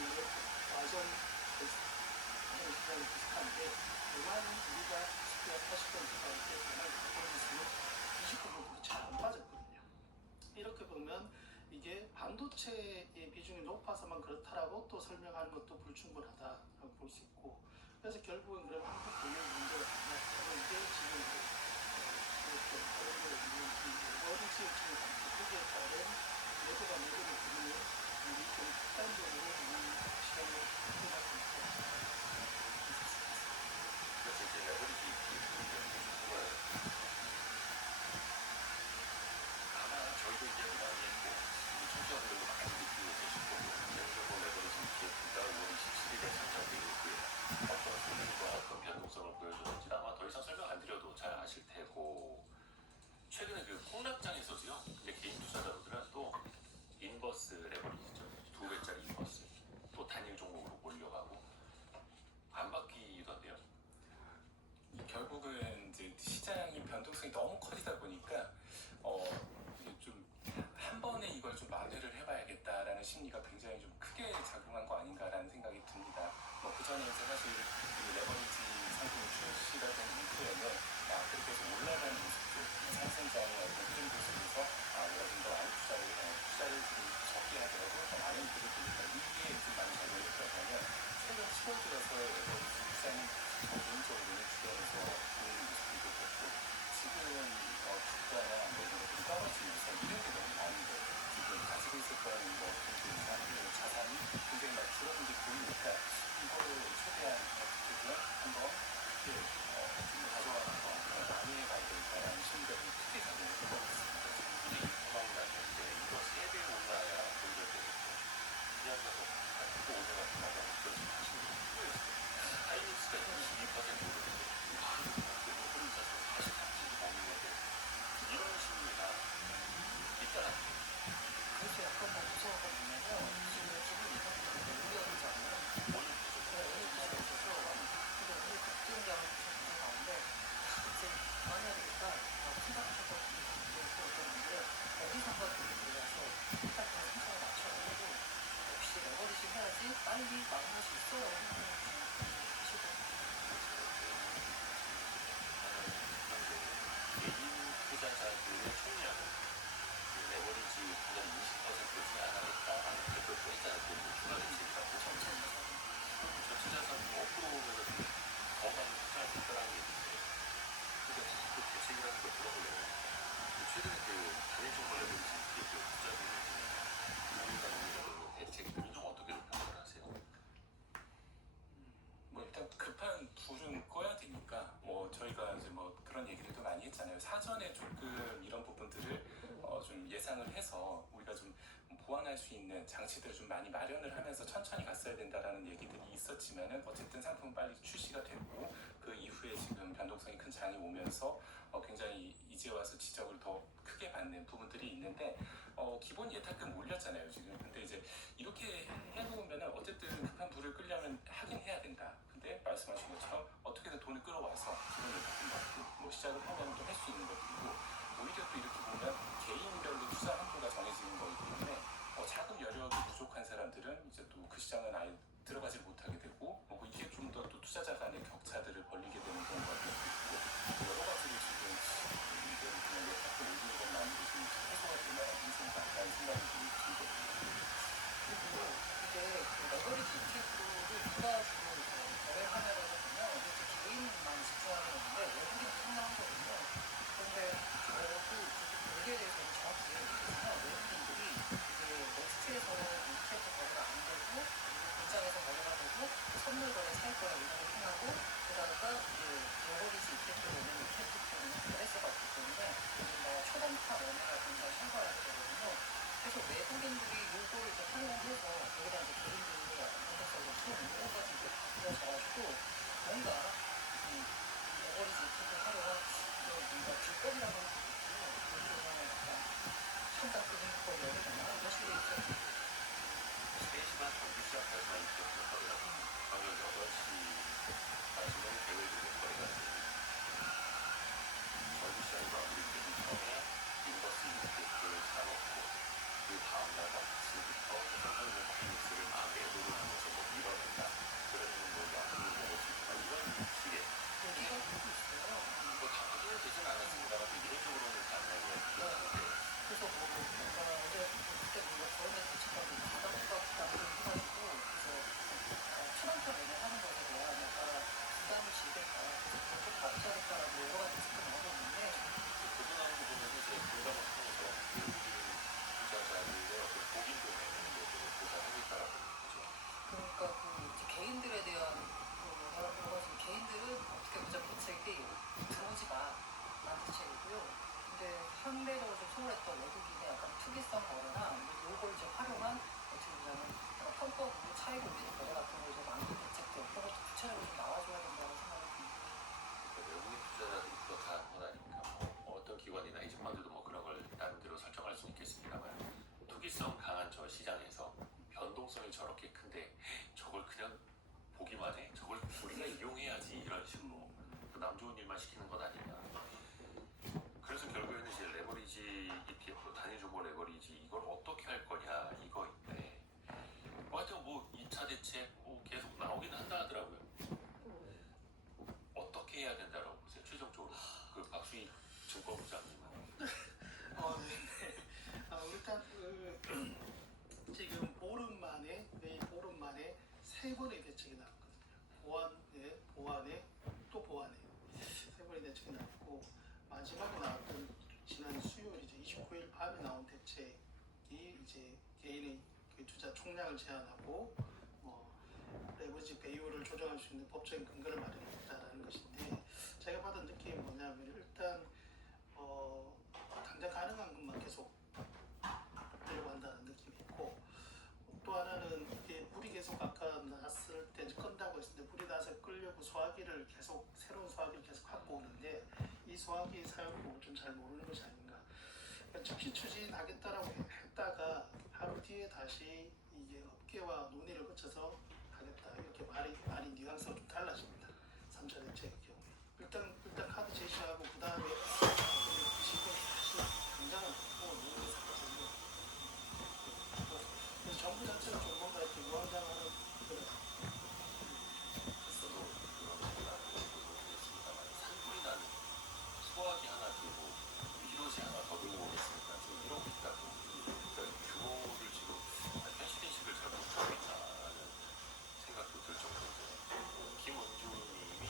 이렇게 과정 하는 시간이 비슷한데 그만 우리가 10대 80% 가운데 그만 레버리지는 29%도 잘 안 빠졌거든요. 이렇게 보면 이게 반도체의 비중이 높아서만 그렇다라고 또 설명하는 것도 불충분하다라고 볼 수 있고, 그래서 결국은 그럼 한국 경영 문제가 뭐냐, 이게 지금 이렇게 어려워 있는 이 레버리지의 기능 거기에 따른 내부가 내부를 부르는 우리 좀 극단적으로 있는 시간을 확인할 수 있다. 그래서 이제 레버리지 기능을 아마 저희도 이야기 많이 했고 우리 청취자분들도 많이 느끼고 계실 거고, 개인적으로 레버리지 기획부가 5월 27일에 선정되고 있고요. 어떤 성능과 어떤 변동성을 보여주는지 아마 더 이상 설명 안 드려도 잘 아실 테고, 최근에 그 폭락장에서도요. 근데 개인 투자자분들은 또 인버스 레버리지죠. 2배짜리 인버스 또 단일 종목으로 몰려가고 안 바뀌던데요. 결국은 이제 시장이 변동성이 너무 커지다 보니까 이게 좀 한 번에 이걸 좀 만회를 해봐야겠다라는 심리가 굉장히 좀 크게 작용한 거 아닌가라는 생각이 듭니다. 그 전에 이제 사실 이 레버리지 상품이 출시가 된 이후에는 그렇게 해서 올라가는 모습들, 상승장의 어떤 흐름들 속에서 우리가 좀 더 많이 투자를 좀 적게 하더라도 더 많은 이득을 보니까 이게 좀 많이 작용했다면 최근 10월 들어서의 레버리지 시장이 개인적으로는 주변에서 보이는 모습들도 그렇고 지금 주가나 이런 것들이 떨어지면서 이런 게 너무 많은 거예요. 지금 가지고 있었던 자산이 굉장히 막 줄어든 게 보이니까 이거를 최대한 어떻게든 한번 크게 좀 가져가는 거 많이 해봐야 되겠다라는 심리가 좀 크게 작용을 할 것 같습니다. 충분히 인터방이 났는데 이거 3배 올라야 돌려되겠고 그냥 가서 또 오늘 같은 나가 그렇게 하시는 게 필요했어요. 하이닉스가 22% 오르는데 레버리지 사서 43% 먹는 건데 이런 심리가 있잖아. 그래서 약간 무서운 건 뭐냐면 지금 이상적으로 올려오지 않는 오늘 기준에서 오늘 급등장을 보셨던 가운데 이제 만약에 되니까 생각하셨던 분들이 있었는데 어디서 한번 들려서 일단 그냥 생각을 맞춰가지고 역시 레버리지 해야지 빨리 마무리할 수 있어요. 개인 투자자들의 총량은 레버리지 분량 20% 제한하겠다라는 발표를 했잖아요. 그 중간에 있으니까 전체 자산 5%에서 더 많이 투자할 수 있다는 게 있는데, 근데 그 대책이라는 걸 물어보려면 최근에 그 단일 종목 레버리지 기업 투자들이 우리가 대책들은 좀 어떻게 평가를 하세요? 일단 급한 불은 꺼야 되니까 저희가 이제 그런 얘기들도 많이 했잖아요. 사전에 조금 이런 부분들을 좀 예상을 해서 우리가 좀 보완할 수 있는 장치들을 좀 많이 마련을 하면서 천천히 갔어야 된다라는 얘기들이 있었지만은 어쨌든 상품은 빨리 출시가 됐고 그 이후에 지금 변동성이 큰 장이 오면서 굉장히 이제 와서 지적을 더 크게 받는 부분들이 있는데 기본 예탁금 올렸잖아요 지금. 근데 이제 이렇게 해놓으면은 어쨌든 급한 불을 끄려면 하긴 해야 된다. 근데 말씀하신 것처럼 어떻게든 돈을 끌어와서 기본 예탁금 받고 시작을 하면 또 할 수 있는 것들이고, 오히려 또 이렇게 보면 개인별로 투자 한도가 정해지는 거기 때문에 자금 여력이 부족한 사람들은 이제 또 그 시장은 아예 들어가지 못하게 되고 이게 좀 더 또 투자자 간의 격차들을 벌리게 되는 경우가 될 수 있고, 여러 가지로 지금 이제 그냥 예탁금 올리는 것만으로 좀 해소가 되나 라는 생각이 좀 들거든요. 그리고 이게 레버리지 이택도를 누가 주로 거래를 하냐고 보면 이제 개인만 집중하는 건데 외국인도 상당하거든요. 그런데 저도 여기에 대해서는 정확히 얘기해주시면 외국인들이 이게 넥스트에서는 이택도 거래가 안 되고 공장에서 거래가 되고 선물 거래, 살 거래 이런 걸 통하고 그러다가 이제 레버리지 이택도로 오는 이택도는 거래세가 없기 때문에 초단타 매매가 굉장히 활발하게 되거든요. 그래서 외국인들이 요거를 이제 활용해서 거기다 이제 개인들이 약간 공격적으로 키우는 여러 가지 이제 바뀌어져가지고 뭔가 레버리지 이택을 하려면 뭔가 비법이라고 할 수도 있고 일종의 약간 천장급인 비법이라고 해야 되나 이런 식으로 이제 3시간 정비 시작해서 입장을 하고요. 저녁 8시까지는 계획을 거리가 됩니다. 정비 시장이 마무리되기 전에 인버스 이택을 사놓고 그 다음날 아침부터 삼성전자 하이닉스를 매도를 하고 상대적으로 좀 소홀했던 외국인의 약간 특이성 거래나 요걸 이제 활용한 어떻게 보자면 편법으로 차익을 올리는 거래 같은 거 이제 만든 대책들 이런 것도 구체적으로 좀 나와줘야 된다고 생각이 듭니다. 외국인 투자자들이 그렇다 한 건 아니니까 어떤 기관이나 헤지펀드도 그런 걸 나름대로 설정할 수는 있겠습니다만 투기성 강한 저 시장에서 변동성이 저렇게 큰데 저걸 그냥 보기만 해? 저걸 우리가 이용해야지 이런 식으로 남 좋은 일만 시키는 건 아니냐. 그래서 결국에는 이제 레버리지 ETF, 단위종목 레버리지 이걸 어떻게 할 거냐 이거인데 하여튼 2차 대책 계속 나오긴 한다 하더라고요. 어떻게 해야 된다라고 보세요? 최종적으로 그 박수희 증권부장님은 네. 일단 지금 매일 보름 만에 3번의 대책이 나왔거든요. 보완에 또 보완에 3번의 대책이 나왔고 마지막에 나왔던 지난 수요일 이제 29일 밤에 나온 대책이 이제 개인의 그 투자 총량을 제한하고 레버리지 배율을 조정할 수 있는 법적인 근거를 마련했다라는 것인데 제가 받은 느낌이 뭐냐면 일단 당장 가능한 것만 계속 하려고 한다는 느낌이 있고 또 하나는 이게 물이 계속 아까 났을 때 끈다고 했을 때 물이 나서 끌려고 소화기를 계속 새로운 소화기를 계속 갖고 오는데 이 소화기 사용법을 좀 잘 모르는 것이 아닌가. 그러니까 즉시 추진하겠다라고 했다가 하루 뒤에 다시 이게 업계와 논의를 거쳐서 하겠다 이렇게 말이 뉘앙스가 좀 달라집니다. 3차 대책의 경우에 일단 카드 제시하고 그 다음에 그 시점에 다시 당장은 뭐 논의해서 하거든요. 그래서 정부 자체가 좀 뭔가 이렇게 우왕좌왕하는 그런 저도 그런 거보다는 보겠습니다만 산불이 나는 소화기 하나 들고 위로시 하나 더 들고 오겠습니까? 지금 이러고 있다고 그러니까 규모를 지금 현실인식을 잘 못하고 있다는 생각도 들 정도인데 김은주님이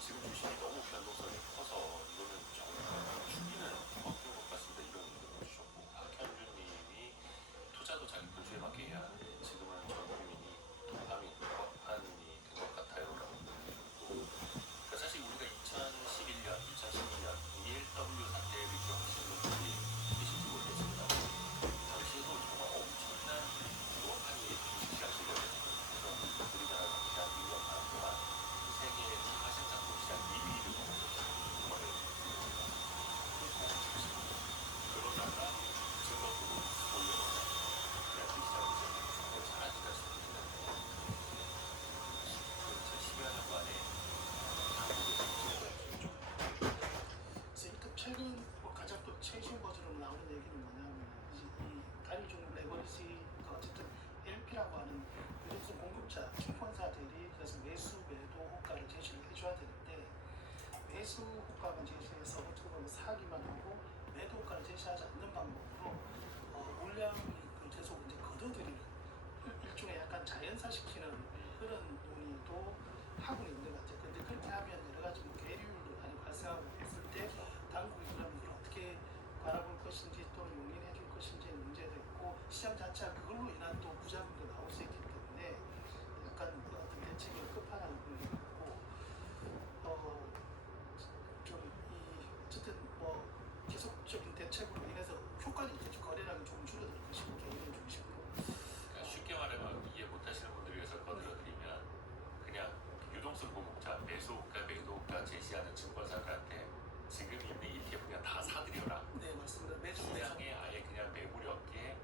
지금 주식이 너무 변동성이 커서 이거는 정말 죽이는 어떤 것 같습니다. 이런 의견을 주셨고 박현주님이 투자도 자기 분수에 맞게 해야 하는데 지금은 전 국민이 도파민, 법한이 된 것 같아요라고. 그러니까 사실 우리가 2011년, 2012년 ELW 사태를 기억하시는 분들이 계실지 모르겠습니다. 당시에도 정말 엄청난 도파민이 주식시장 실력이었어요. 그래서 우리나라가 약 2년 반 동안 세계 가상상품 시장 2위를 먹었어요. 정말 그러다가 증거도 올려놓고 그냥 그 시장을 이제 사라지다 싶었는데 제 10여 년 만에 한국에서 이제 그래서 일단 최근 가장 또 최신 버전으로 나오는 얘기는 뭐냐면 이제 이 단위종목 레버리지가 어쨌든 LP라고 하는 유동성 공급자, 증권사들이 그래서 매수 매도 호가를 제시를 해줘야 되는데 매수 호가만 제시해서 어떻게 보면 사기만 하고 매도 호가를 제시하지 않는 방법으로 물량을 계속 이제 걷어들이는 일종의 약간 자연사시키는 그런 논의도 하고 있는 것 같아요. 근데 그렇게 하면 여러 가지 계류도 많이 발생하고 했을 때 당국이 그러면 그걸 어떻게 바라볼 것인지 또는 용인해 줄 것인지의 문제도 있고 시장 자체가 그걸로 인한 또 부작용도 나올 수 있기 때문에 약간 그 어떤 대책의 끝판왕을 보는 것 같고 어쨌든 계속적인 대책으로 인해서 효과는 있겠죠. 거래량이 조금 줄어들 것이고 개인의 중심으로 그러니까 쉽게 말하면 이해 못하시는 분들을 위해서 건드려드리면 그냥 유동성 공급자, 매수호가, 매도호가 제시하는 증권사들한테 지금 있는 ETF 그냥 다 사들여라. 네 맞습니다. 매주 시장에 아예 그냥 매물이 없게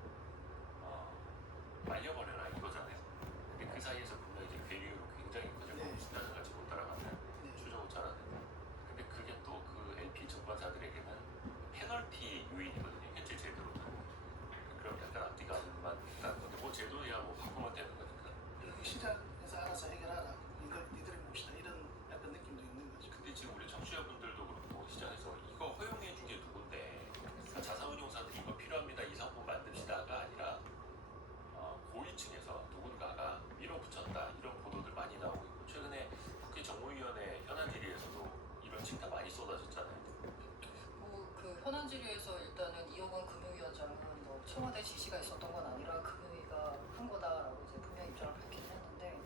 말려버려라 이거잖아요. 근데 그 사이에서 분명 이제 괴리로 굉장히 커지고 네. 수단을 같이 못 따라가면 네. 추정호차라는. 근데 그게 또 그 LP 증권사들에게는 페널티 요인이거든요. 현재 제도로는. 그럼 약간 앞뒤가 안 맞다는 건데 제도야 바꾸면 되는 거니까. 그 시장에서 알아서 해결하라. 니들의 몫이다. 이런 약간 느낌도 있는 거죠. 근데 지금 우리 청취자분들도 그렇고 시장에서 이거 허용해 준 게 누군데 자산운용사들이 이거 필요합니다. 이 상품 만듭시다가 아니라 고위층에서 누군가가 밀어붙였다 이런 보도들 많이 나오고 있고 최근에 국회 정무위원회 현안 질의에서도 이런 칭답 많이 쏟아졌잖아요. 그 현안 질의에서 일단은 이호건 금융위원장은 청와대 지시가 있었던 건 아니라 금융위가 한 거다라고 이제 분명히 입장을 밝히긴 했는데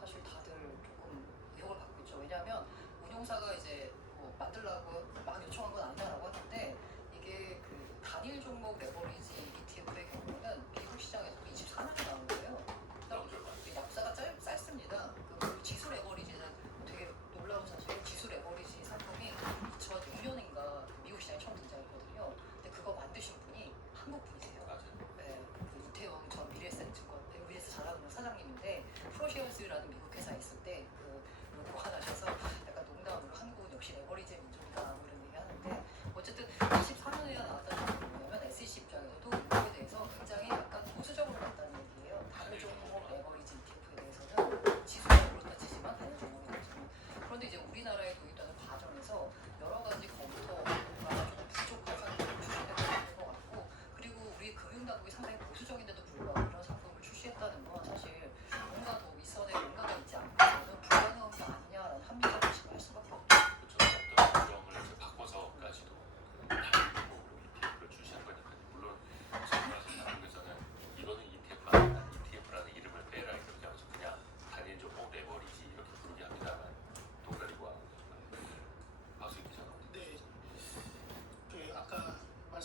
사실 다들 조금 의혹을 갖고 있죠. 왜냐하면 운용사가 이제 만들라고 막 요청한 건 아니다라고 하는데 이게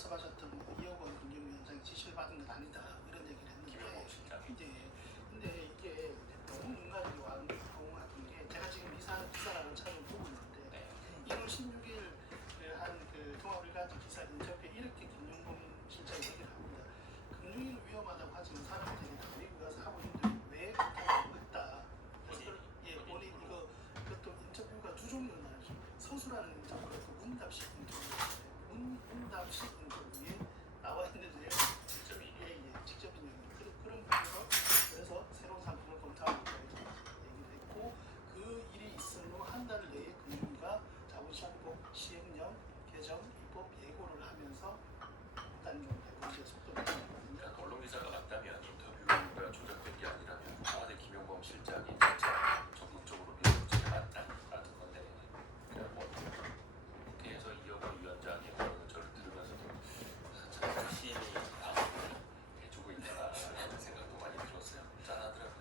말씀하셨던 2억 원 금융위원장이 지시를 받은 건 아니다 이런 얘기를 김영범 했는데 실장. 근데 이게 너무 눈가리가 왕궁하던 게 제가 지금 기사를 찾아 보고 있는데 1월 16일 한그 종합일간지 기사 인터뷰에 이렇게 김용범 실장이 얘기를 합니다. 금융위는 위험하다고 하지만 사람들이 다 미국 가서 하고 있는데 왜 그렇다고 했다. 본인 그것도 인터뷰가 두 종류가 나죠. 서술하는 인터뷰가 또 문답식 인터뷰. 문답식 인터뷰에 나와 있는 내용 직접 인용이 그런 부분에서 그래서 새로운 상품을 검토하고 있다고 얘기를 했고 그 일이 있은 후 한 달 내에 금융위가 자본시장법 시행령 개정 입법 예고를 하면서 단계로 이제 속도를 내거든요. 그러니까 언론 기사가 맞다면 인터뷰가 조작된 게 아니라면 청와대 김용범 실장이 진짜 적극적으로 밀어붙이게 맞다라는 건데 그냥 뭐 국회에서 이어가 위원장이 하는 저를 들으면서도 참 자신이 방어를 해주고 있구나라는 생각도 많이 들었어요. 짠하더라고요.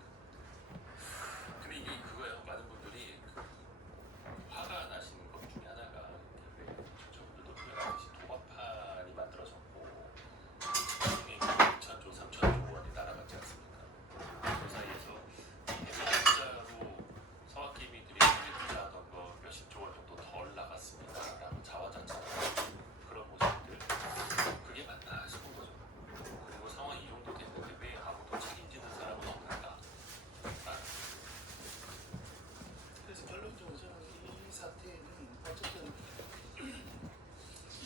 근데 이게 그거예요. 많은 분들이 그 화가 나시는 것 중에 하나가 저분들도 표현하듯이 도마판이 만들어졌고 나중에 2천조, 3천조 원이 날아갔지 않습니까? 그 사이에서 해외 투자로 서학개미들이 해외 투자하던 거 몇십조 원 정도 덜 나갔습니다. 라고 자화자찬하는 그런 모습들 그게 맞나 싶은 거죠. 그리고 상황이 이 정도 됐는데 왜 아무도 책임지는 사람은 없는가? 그래서 결론적으로 저는 이 사태는 어쨌든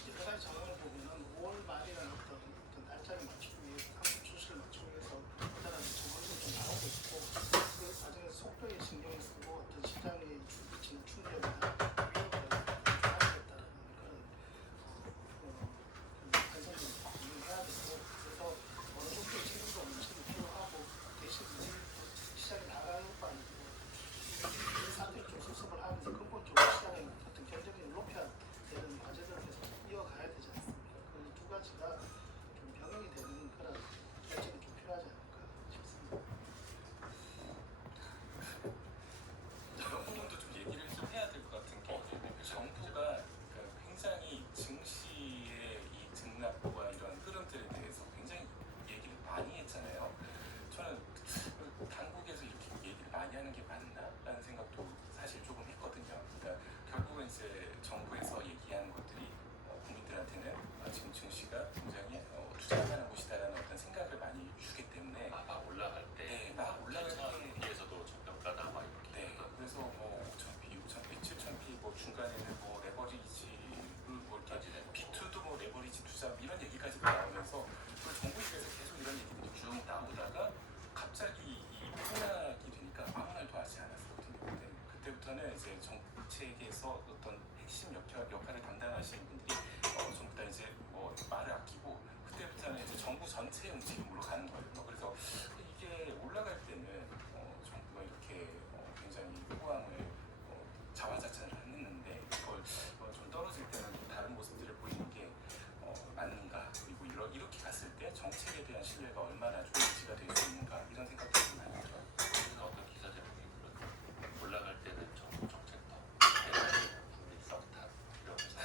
여러 가지 상황을 보면은 5월 말이라는 어떤 날짜를 맞추기 위해서 상품 출시를 맞추기 위해서 그다음에 정원도 좀 나오고 있고 그 과정에서 속도에 신경을 쓰고 어떤 시장에 미치는 충격이나 위협을 조절하겠다는 그런 관성을 고민해야 되고 그래서 어느 정도의 책임도 엄청 필요하고 대신 이제 시장에 나갈 거 아니고 이 사태를 좀 수습을 하면서 근본적으로 시장의 어떤 경쟁력을 높여야 되는 과제들을 계속 이어가야 되지 않습니까? 그 두 가지가 좀 병행이 되는 그런 결정이 좀 필요하지 않을까 싶습니다. 이런 부분도 좀 얘기를 좀 해야 될 것 같은 게 정부가 굉장히 증시의 이 등락과 이런 흐름들에 대해서 굉장히 얘기를 많이 했잖아요. 저는 당국에서 이렇게 얘기를 많이 하는 게 맞나라는 생각도 사실 조금 했거든요. 그러니까 결국은 이제 정부에서 얘기하는 것들이 국민들한테는 지금 증시가 굉장히 투자하는 곳이다라는 어떤 생각을 많이 주기 때문에 막 올라갈 때 막 올라갈 때 비해서도 저평가다 막 이렇게 그래서 뭐 5,000p, 6,000p, 7,000p 뭐 중간에는 뭐 레버리지를 뭐 이렇게 B2도 뭐 레버리지 투자 이런 얘기까지 나오면서 그 정부 입에서 계속 이런 얘기들이 쭉 나오다가 갑자기 이 폭락이 되니까 아무 말도 하지 않았었거든요. 그때부터는 이제 정책에서 어떤 핵심 역할을 담당하시는 분들이 전부 다 이제 뭐 말을 아끼고 그때부터는 이제 정부 전체 움직임으로 가는 거예요. 그래서 이게 올라갈 때는 정부가 이렇게 굉장히 호황을 자화자찬을 했는데 그걸 좀 떨어질 때는 또 다른 모습들을 보이는 게 맞는가 그리고 이렇게 갔을 때 정책에 대한 신뢰가 얼마나 좀 유지가 될 수 있는가 이런 생각도 좀 많이 들어요. 그래서 어떤 기사 제목이 그런 올라갈 때는 정부 정책 더 내려갈 때는 국민 썸 탓 이러면서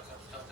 약간 투자